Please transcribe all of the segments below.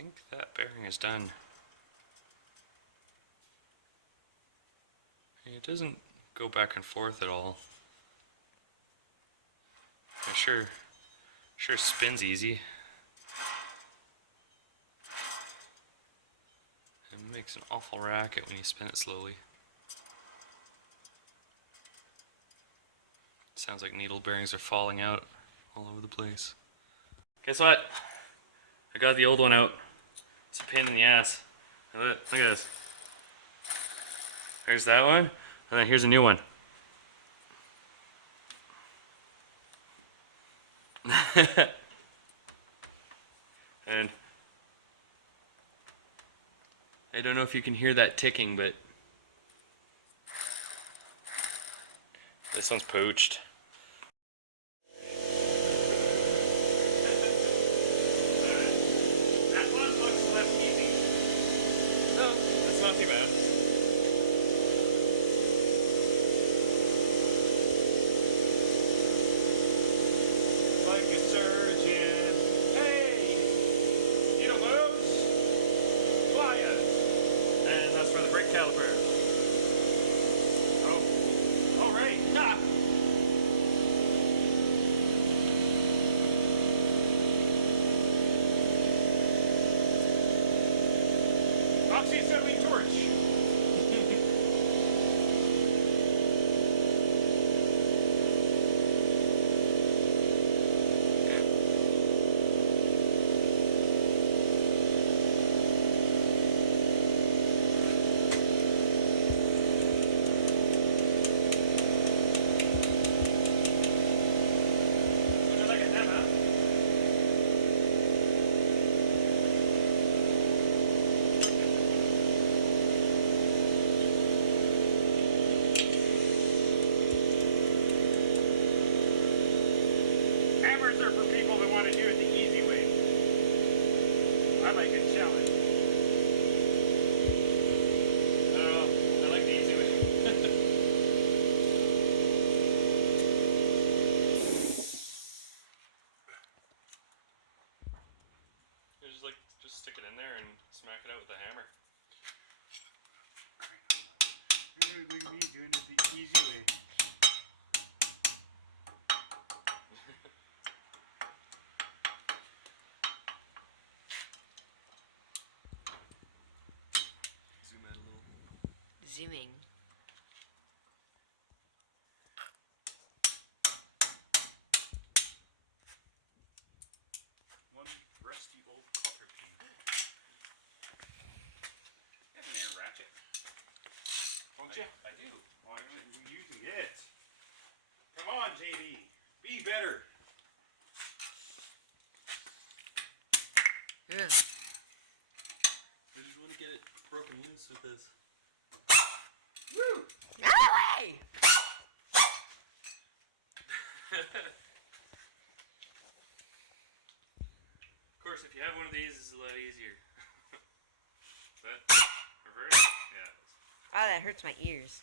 think that bearing is done. It doesn't go back and forth at all. It sure spins easy. It makes an awful racket when you spin it slowly. Sounds like needle bearings are falling out all over the place. Guess what? I got the old one out. It's a pain in the ass. Look at this. There's that one, and then here's a new one. And I don't know if you can hear that ticking, but this one's poached. That one looks less easy. No, that's not too bad. Like a surgeon. Hey! Needle moves. Pliers. And that's for the brake caliper. Oh. Alright. Ha! Oxy-acetylene torch. Hammers are for people that want to do it the easy way. I like a challenge. I like the easy way. Just stick it in there and smack it out with a hammer. Look at me doing it the easy way. Zoom out a little. Zooming. One rusty old cotter pin. You have an air ratchet? Don't you? I do. Well, I'm using it. Come on, JD. Be better. Yeah. I just want to get it broken loose with this. Woo! Out of the way! Of course, if you have one of these, it's a lot easier. Is that reverse? Yeah. Oh, that hurts my ears.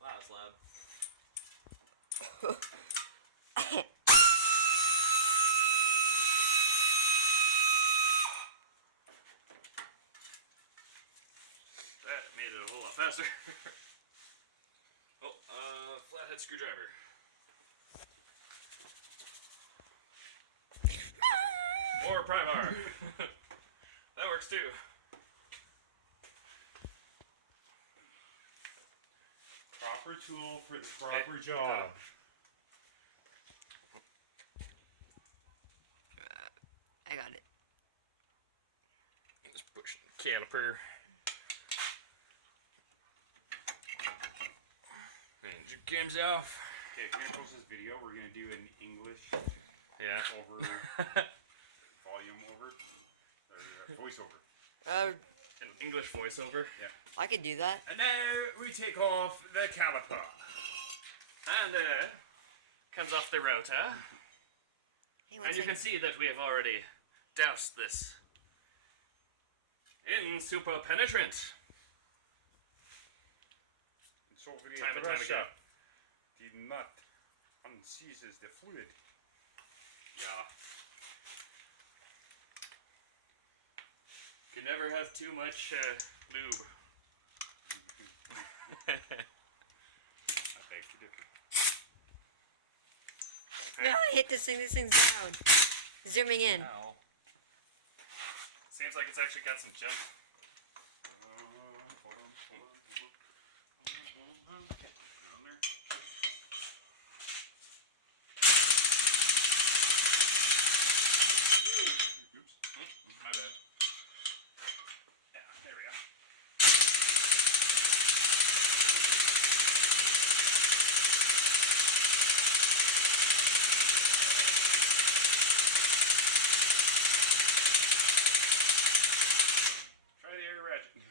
Wow, that's loud. That made it a whole lot faster. Oh, flathead screwdriver. Or pry bar. That works too. Proper tool for the proper job. I got it. Just push the caliper. And your game's off. Okay, if you're gonna post this video, we're gonna do an English Yeah. over volume over or voiceover. An English voiceover. Yeah. I could do that. And now we take off the caliper. And comes off the rotor. Hey, And you can see that we have already doused this in super penetrant. Soviet Time and time Russia again. did not unseizes the fluid. Yeah. Can never have too much lube. I beg to differ. No, I hit this thing. This thing's loud. Zooming in. Ow. Seems like it's actually got some jump. Okay, on there. Oops. My bad. Yeah, there we go. Try the air ratchet.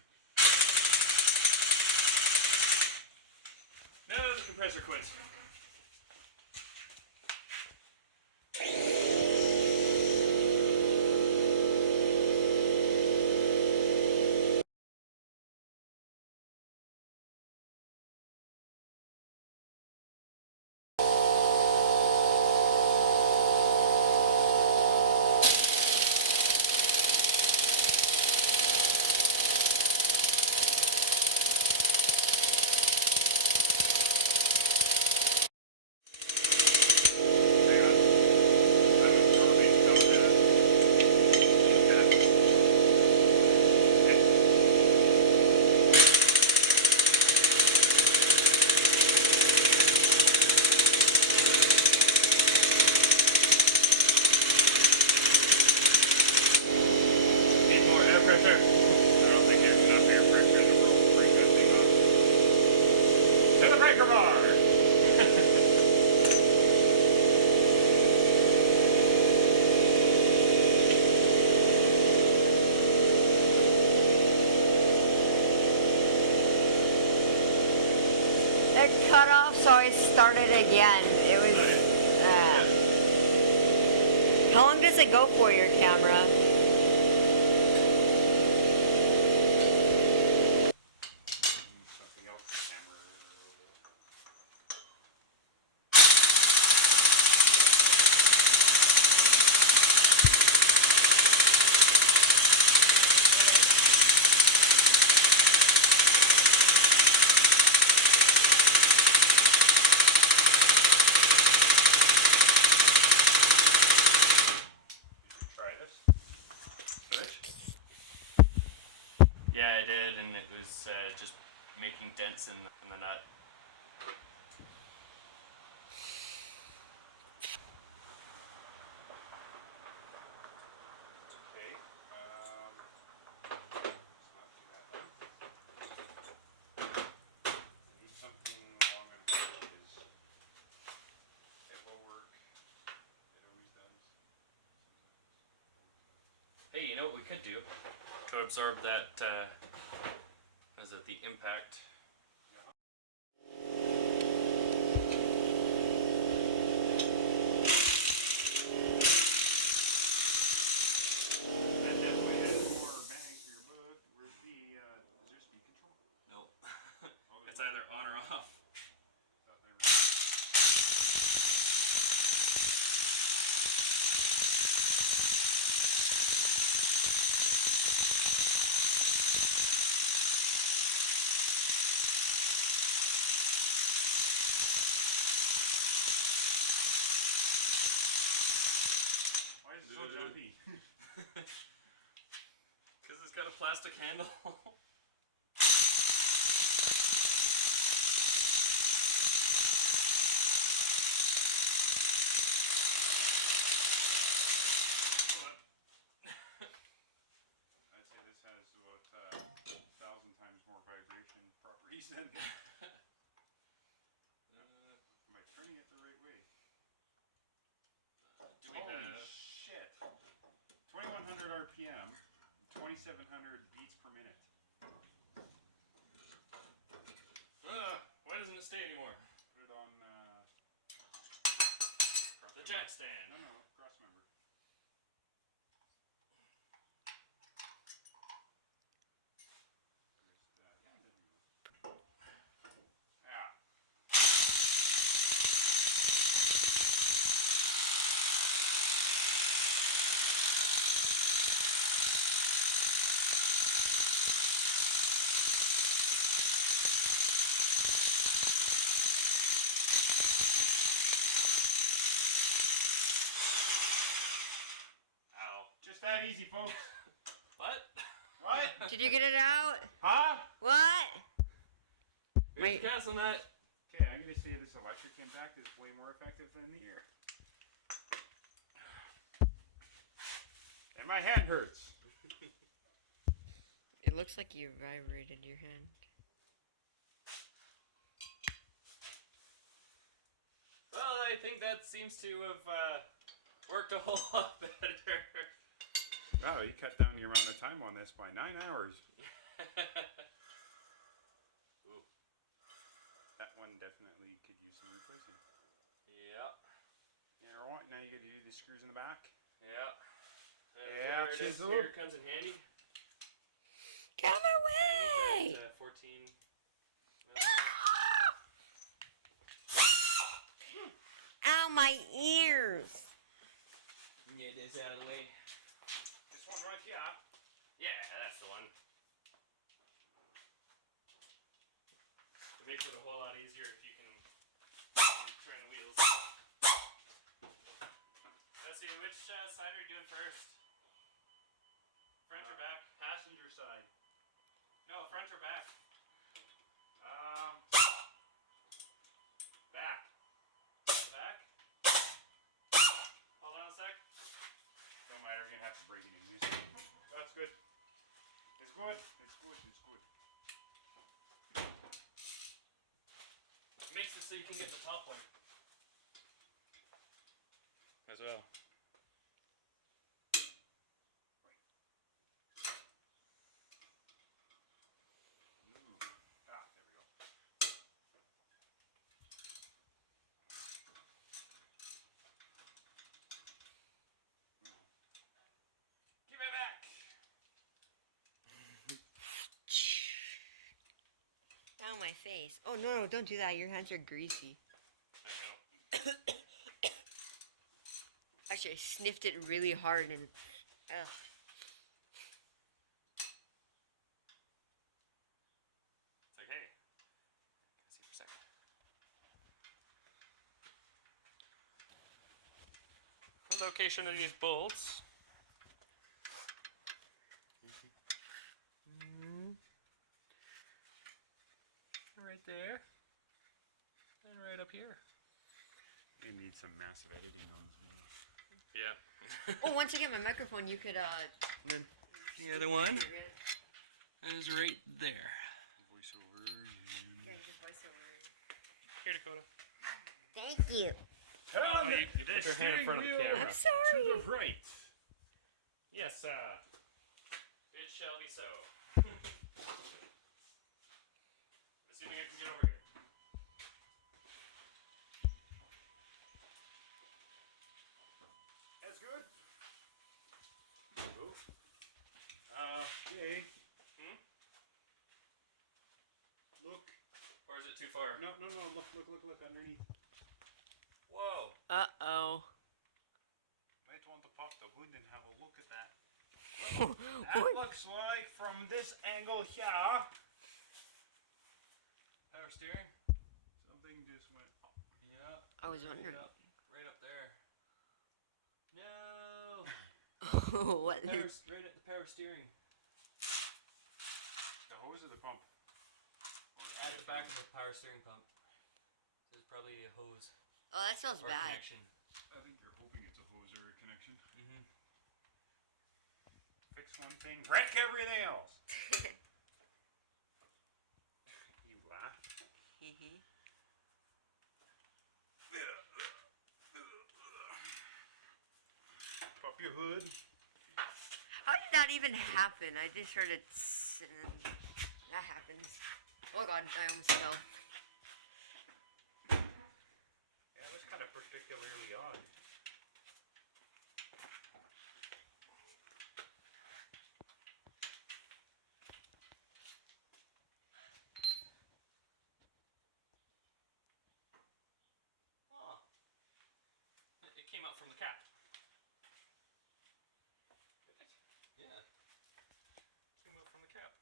No, the compressor quits. Need more air pressure. I don't think there's enough air pressure in the world to bring that thing on. To the breaker bar! It cut off, so I started again. It was. How long does it go for your camera? Something else the camera. Try this. Switch. Yeah, I did, and it was just making dents in the nut. Okay. Let's not do that one. I need something long and hard because it will work. It always does. Hey, you know what we could do to absorb that? Was it the impact? That definitely has more bang for your buck. Where's the, is there speed control? Nope. It's either on or off. Thought there was. Why is it so jumpy? Because it's got a plastic handle. I'd say this has about 1,000 times more vibration properties than. Am I turning it the right way? Doing Holy shit! 2,100 RPM, 2,700 beats per minute. Why doesn't it stay anymore? Put it on. The jack stand. No, cross member. Where's that? Yeah, there we go. Did you get it out? Huh? What? Wait. Cast on that. Okay, I'm gonna say this electric impact is way more effective than the air. And my hand hurts. It looks like you vibrated your hand. Well, I think that seems to have worked a whole lot better. Wow, you cut down the amount of time on this by 9 hours. Ooh. That one definitely could use some replacing. Yeah. Yeah, right. Now you got to do the screws in the back. Yeah. Yeah, chisel. Here it comes in handy. Come away! 14. Ow, my ears! Get this out of the way. This one right here. Yeah, that's the one. It makes it a whole lot easier if you can turn the wheels. Let's see, which side are you doing first? Front or back? Passenger side. No, front or back? Back. Back? Hold on a sec. Don't matter, we're gonna have to break it in. That's good. It's good. It's good. It's good. Makes it so you can get the top one. As well. There we go. Give it back. Ow, my face. Oh, no, don't do that. Your hands are greasy. I know. Actually, I sniffed it really hard and... Ugh. It's like, hey, can I see for a second? The location of these bolts. Right there. And right up here. They need some massive editing on this one. Yeah. Oh, once I get my microphone, you could, The other one is right there. Voiceover. Yeah, just voice over. Here, Dakota. Thank you. Turn you put your hand in front of the camera. I'm sorry. to the right. Yes, it shall be so. Assuming I can get over here. That's good. Ooh. Okay. Look. Or is it too far? No. Look underneath. Whoa. Uh-oh. Might want to pop the hood and have a look at that. That looks like from this angle here. Power steering? Something just went up. Yeah. I was wondering. Right up there. No. What? Right at the power steering. The hose or the pump? At the back of the power steering pump. There's probably a hose. Oh, that smells or a bad. connection. I think you're hoping it's a hose or a connection. Mm-hmm. Fix one thing, wreck everything else. You laugh. Pop your hood. How did that even happen? I just heard it and then that happens. Oh god, I almost fell. Yeah, it was kind of particularly odd. Oh. It came out from the cap. Yeah. It came out from the cap.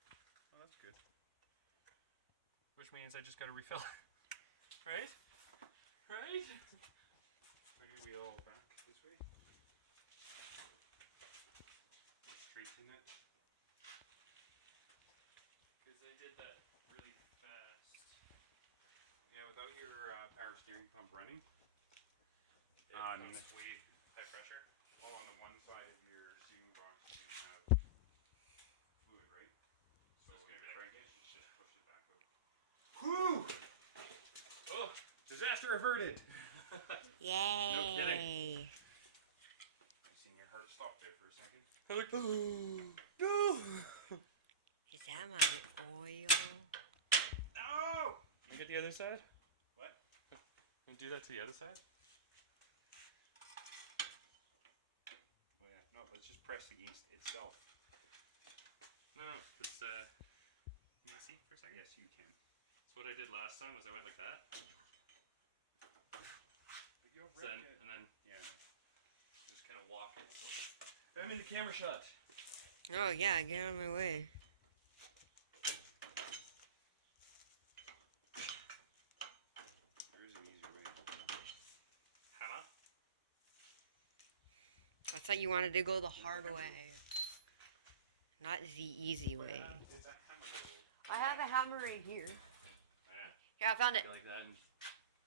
Oh, that's good. Which means I just gotta refill it. Right? Right? Bring your wheel back this way. Straighten it. side? What? And do that to the other side? Oh yeah. No, let's just press against itself. No, it's can you see for a second? Yes, you can. So what I did last time was I went like that. But you'll So break then, it. and then Yeah. just kind of walk it. I'm in the camera shot. Oh yeah, get out of my way. There is an easier way. Hannah? I thought you wanted to go the hard way, not the easy way. It's a hammer. I have a hammer right here. Yeah. Yeah, I found it. Go like that and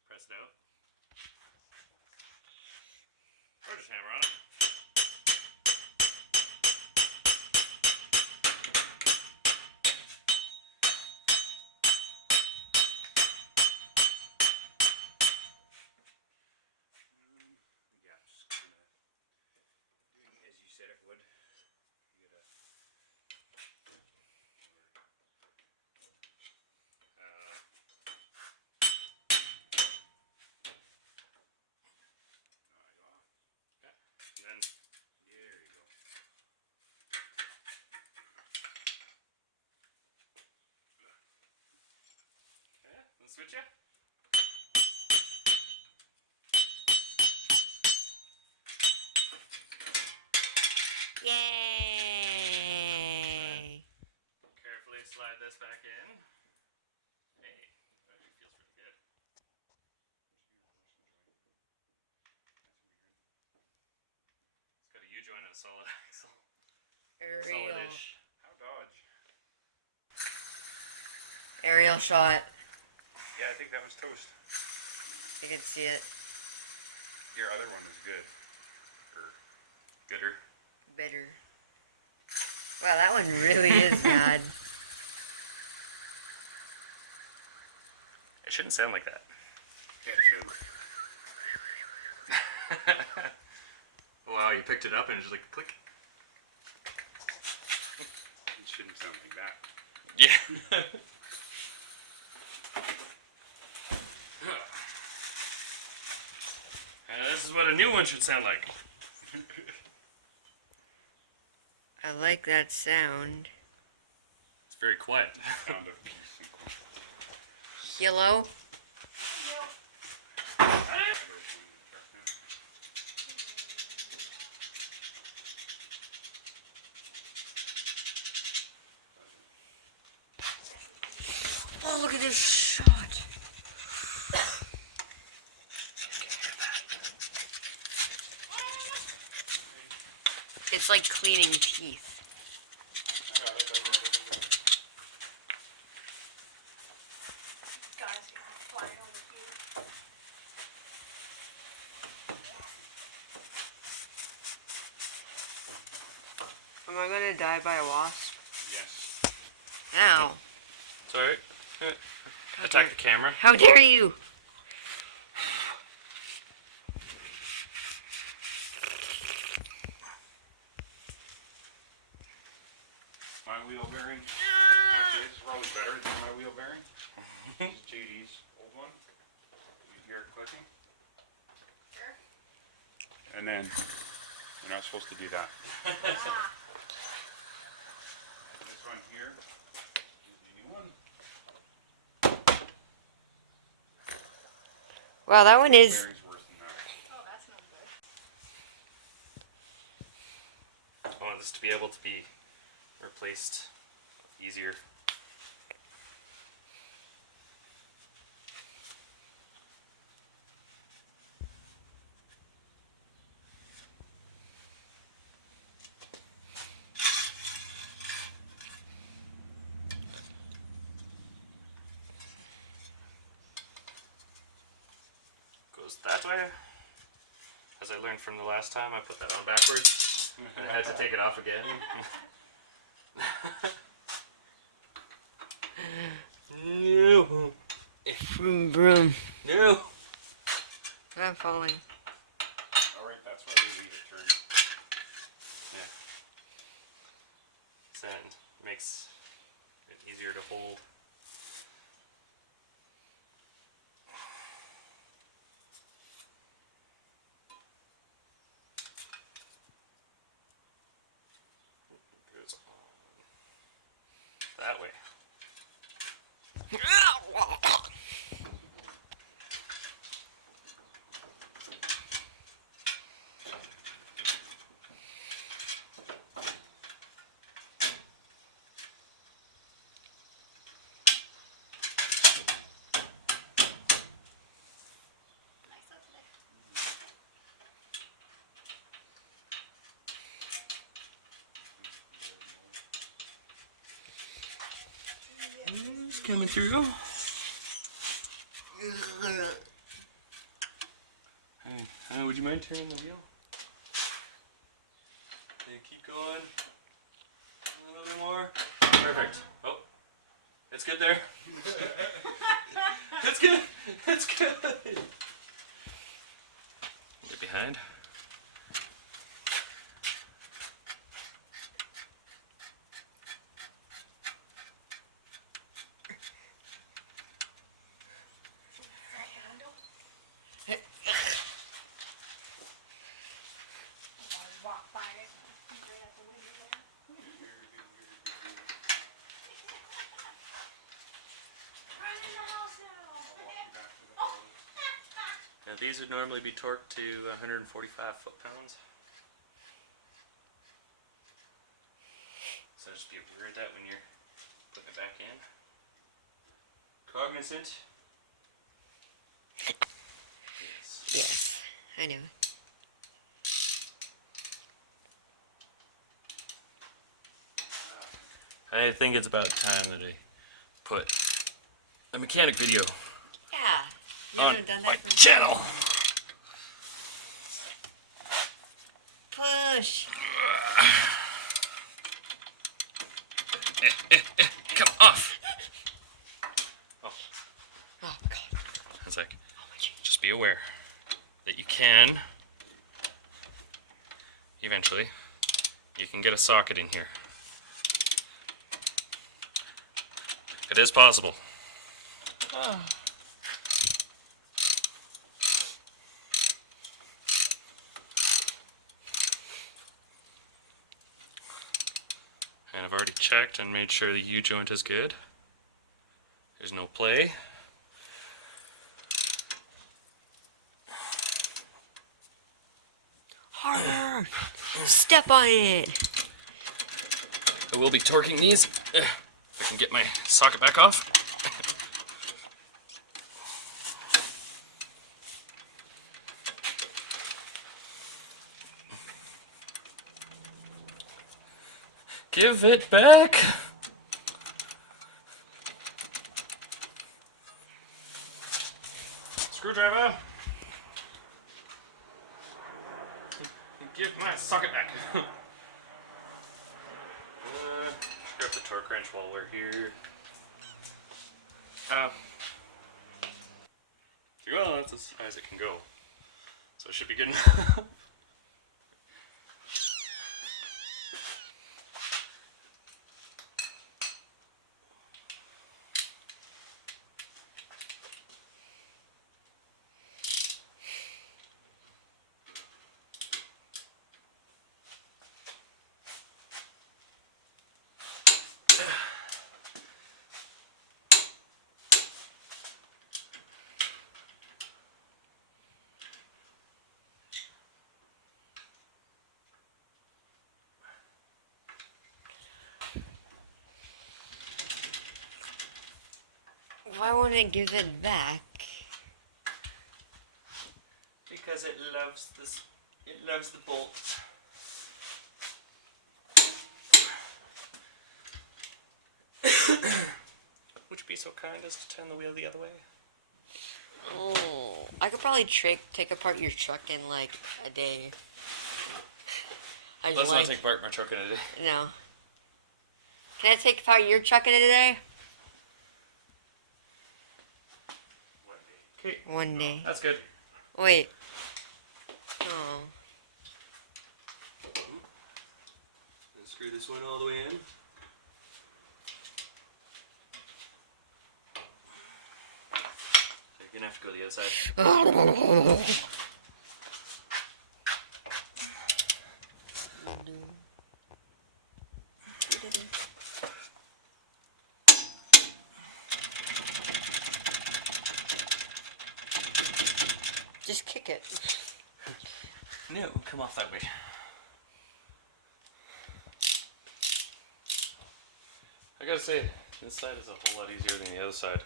press it out. Or just hammer on it. Yeah, just gonna doing as you said it would. You gotta Okay. And then there you go. yeah, let's switch it. Yay! Carefully slide this back in. Hey, that actually feels pretty good. It's got a U-joint and a solid axle. Aerial. Solid-ish. How dodge? Aerial shot. Yeah, I think that was toast. You can see it. Your other one was good. Gooder. Better. Wow, that one really is bad. It shouldn't sound like that. Yeah, it should. Wow, you picked it up and just like click. It shouldn't sound like that. Yeah. And this is what a new one should sound like. I like that sound. It's very quiet. Sound of peace. Yellow. Oh, look at this shot. It's like cleaning teeth. Am I gonna die by a wasp? Yes. Ow. Sorry. Attack the camera. How dare you! My wheel bearing. Actually, this is probably better than my wheel bearing. This is JD's old one. You hear it clicking? Sure. And then you're not supposed to do that. This one here is the new one. Wow, that one is. Bearing's worse than that. Oh, that's not good. I want this to be able to be replaced easier. Goes that way. As I learned from the last time, I put that on backwards. And I had to take it off again. No. Vroom vroom. No. I'm falling. Alright, that's why we leave it turned. Yeah. Sand makes it easier to hold. that way. Nice up there. It's coming through. Hey, would you mind turning the wheel? Okay, keep going. A little bit more. Perfect. Oh, it's good there. It's good. It's good. Get behind. Right handle. I'll walk by it. Right at the window there. Run in the house now. Now these would normally be torqued to 145 foot-pounds. So just be aware of that when you're putting it back in. Cognizant. Yes. Yes, I know. I think it's about time that I put a mechanic video Yeah. You on haven't done my that for channel. Push. Come off. Oh, Oh God. it's like, just be aware that you can, eventually, you can get a socket in here. It is possible. Oh. And I've already checked and made sure the U-joint is good. There's no play. Harder. Step on it. I will be torquing these. If I can get my socket back off. Give it back. Screwdriver. Give my socket back. Grab the torque wrench while we're here. Well, that's as high as it can go. So it should be good enough. Why won't it give it back? Because it loves this. It loves the bolt. Would you be so kind as to turn the wheel the other way? Oh, I could probably take apart your truck in like a day. Let's not take apart my truck in a day. No. Can I take apart your truck in a day? Okay, One day. that's good. Wait. Oh. Screw this one all the way in. You're gonna have to go to the other side. Just kick it. No, come off that way. I gotta say, this side is a whole lot easier than the other side.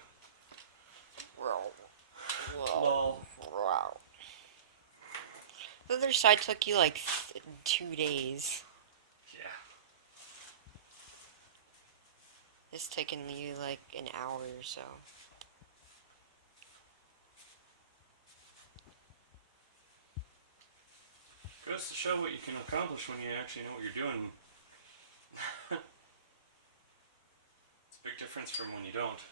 Wow. The other side took you like 2 days. Yeah. It's taken you like an hour or so. Goes to show what you can accomplish when you actually know what you're doing. It's a big difference from when you don't.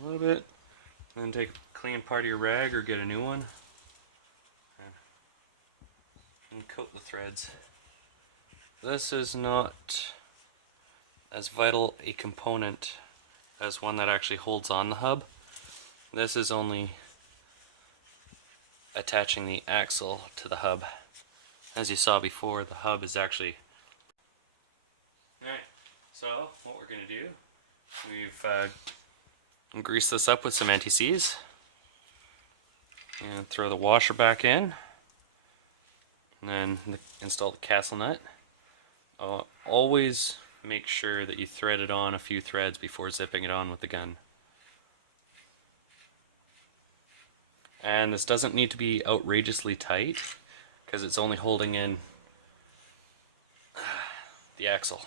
A little bit, and then take a clean part of your rag or get a new one and coat the threads. This is not as vital a component as one that actually holds on the hub. This is only attaching the axle to the hub. As you saw before, the hub is actually... Alright, so what we're going to do, we've greased this up with some anti-seize and throw the washer back in, and then install the castle nut. Always make sure that you thread it on a few threads before zipping it on with the gun. And this doesn't need to be outrageously tight because it's only holding in the axle.